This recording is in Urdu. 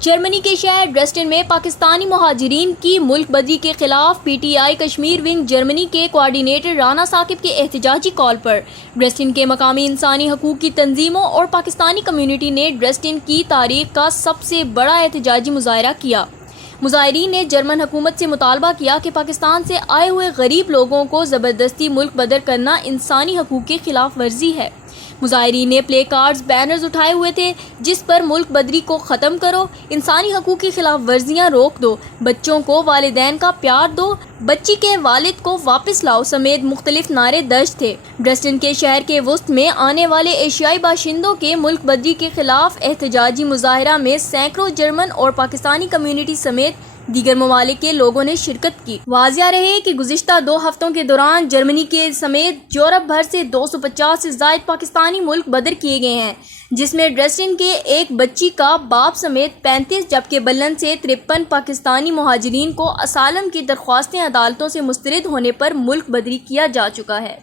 جرمنی کے شہر ڈریسڈن میں پاکستانی مہاجرین کی ملک بدری کے خلاف P T I Kashmir wing Germany کے کوارڈینیٹر رانا ثاقب کے احتجاجی کال پر ڈریسڈن کے مقامی انسانی حقوق کی تنظیموں اور پاکستانی کمیونٹی نے ڈریسڈن کی تاریخ کا سب سے بڑا احتجاجی مظاہرہ کیا۔ مظاہرین نے جرمن حکومت سے مطالبہ کیا کہ پاکستان سے آئے ہوئے غریب لوگوں کو زبردستی ملک بدر کرنا انسانی حقوق کی خلاف ورزی ہے۔ مظاہرین نے پلے کارڈز، بینرز اٹھائے ہوئے تھے جس پر ملک بدری کو ختم کرو، انسانی حقوق کی خلاف ورزیاں روک دو، بچوں کو والدین کا پیار دو، بچی کے والد کو واپس لاؤ سمیت مختلف نعرے درج تھے۔ ڈریسڈن کے شہر کے وسط میں آنے والے ایشیائی باشندوں کے ملک بدری کے خلاف احتجاجی مظاہرہ میں سینکڑوں جرمن اور پاکستانی کمیونٹی سمیت دیگر ممالک کے لوگوں نے شرکت کی۔ واضح رہے کہ گزشتہ 2 ہفتوں کے دوران جرمنی کے سمیت یورپ بھر سے 250 سے زائد پاکستانی ملک بدر کیے گئے ہیں، جس میں ڈریسڈن کے ایک بچی کا باپ سمیت 35 جبکہ بلن سے 53 پاکستانی مہاجرین کو اسائلم کی درخواستیں عدالتوں سے مسترد ہونے پر ملک بدری کیا جا چکا ہے۔